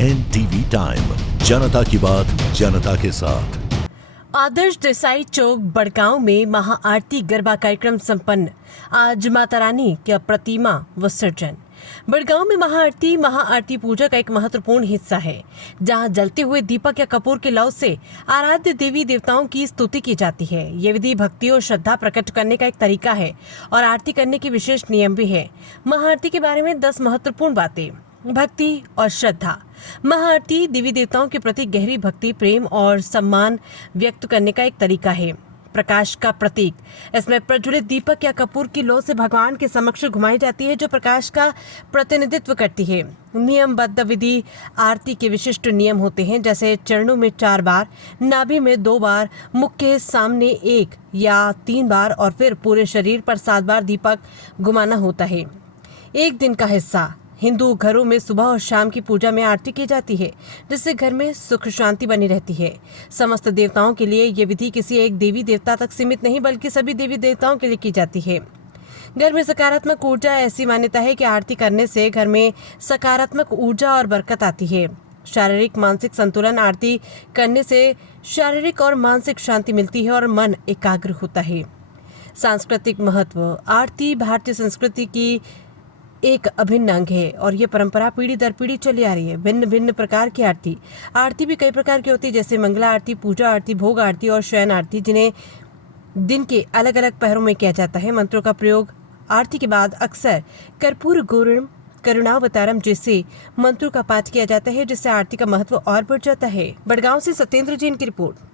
NTV time, जनता की बात जनता के साथ। आदर्श देसाई चौक बड़गांव में महाआरती गरबा कार्यक्रम संपन्न। आज माता रानी की प्रतिमा विसर्जन। बड़गांव में महाआरती पूजा का एक महत्वपूर्ण हिस्सा है, जहां जलते हुए दीपक या कपूर के लौ से आराध्य देवी देवताओं की स्तुति की जाती है। ये विधि भक्ति और श्रद्धा प्रकट करने का एक तरीका है और आरती करने के विशेष नियम भी है। महाआरती के बारे में 10 महत्वपूर्ण बातें। भक्ति और श्रद्धा। महाआरती देवी देवताओं के प्रति गहरी भक्ति, प्रेम और सम्मान व्यक्त करने का एक तरीका है। प्रकाश का प्रतीक। इसमें प्रज्वलित दीपक या कपूर की लौ से भगवान के समक्ष घुमाई जाती है, जो प्रकाश का प्रतिनिधित्व करती है। नियमबद्ध विधि। आरती के विशिष्ट नियम होते हैं, जैसे चरणों में 4 बार, नाभि में 2 बार, मुख के सामने 1 या 3 बार और फिर पूरे शरीर पर 7 बार दीपक घुमाना होता है। एक दिन का हिस्सा। हिंदू घरों में सुबह और शाम की पूजा में आरती की जाती है, जिससे घर में सुख शांति बनी रहती है। समस्त देवताओं के लिए ये विधि किसी एक देवी देवता तक सीमित नहीं, बल्कि सभी देवी देवताओं के लिए की जाती है। घर में सकारात्मक ऊर्जा। ऐसी मान्यता है कि आरती करने से घर में सकारात्मक ऊर्जा और बरकत आती है। शारीरिक मानसिक संतुलन। आरती करने से शारीरिक और मानसिक शांति मिलती है और मन एकाग्र होता है। सांस्कृतिक महत्व। आरती भारतीय संस्कृति की एक अभिन्न अंग है और ये परंपरा पीढ़ी दर पीढ़ी चली आ रही है। भिन्न भिन्न प्रकार की आरती भी कई प्रकार की होती है, जैसे मंगला आरती, पूजा आरती, भोग आरती और शयन आरती, जिन्हें दिन के अलग अलग पहरों में किया जाता है। मंत्रों का प्रयोग। आरती के बाद अक्सर कर्पूर गौरम करुणावतारम जैसे मंत्रों का पाठ किया जाता है, जिससे आरती का महत्व और बढ़ जाता है। बड़गांव से सत्येंद्र जैन की रिपोर्ट।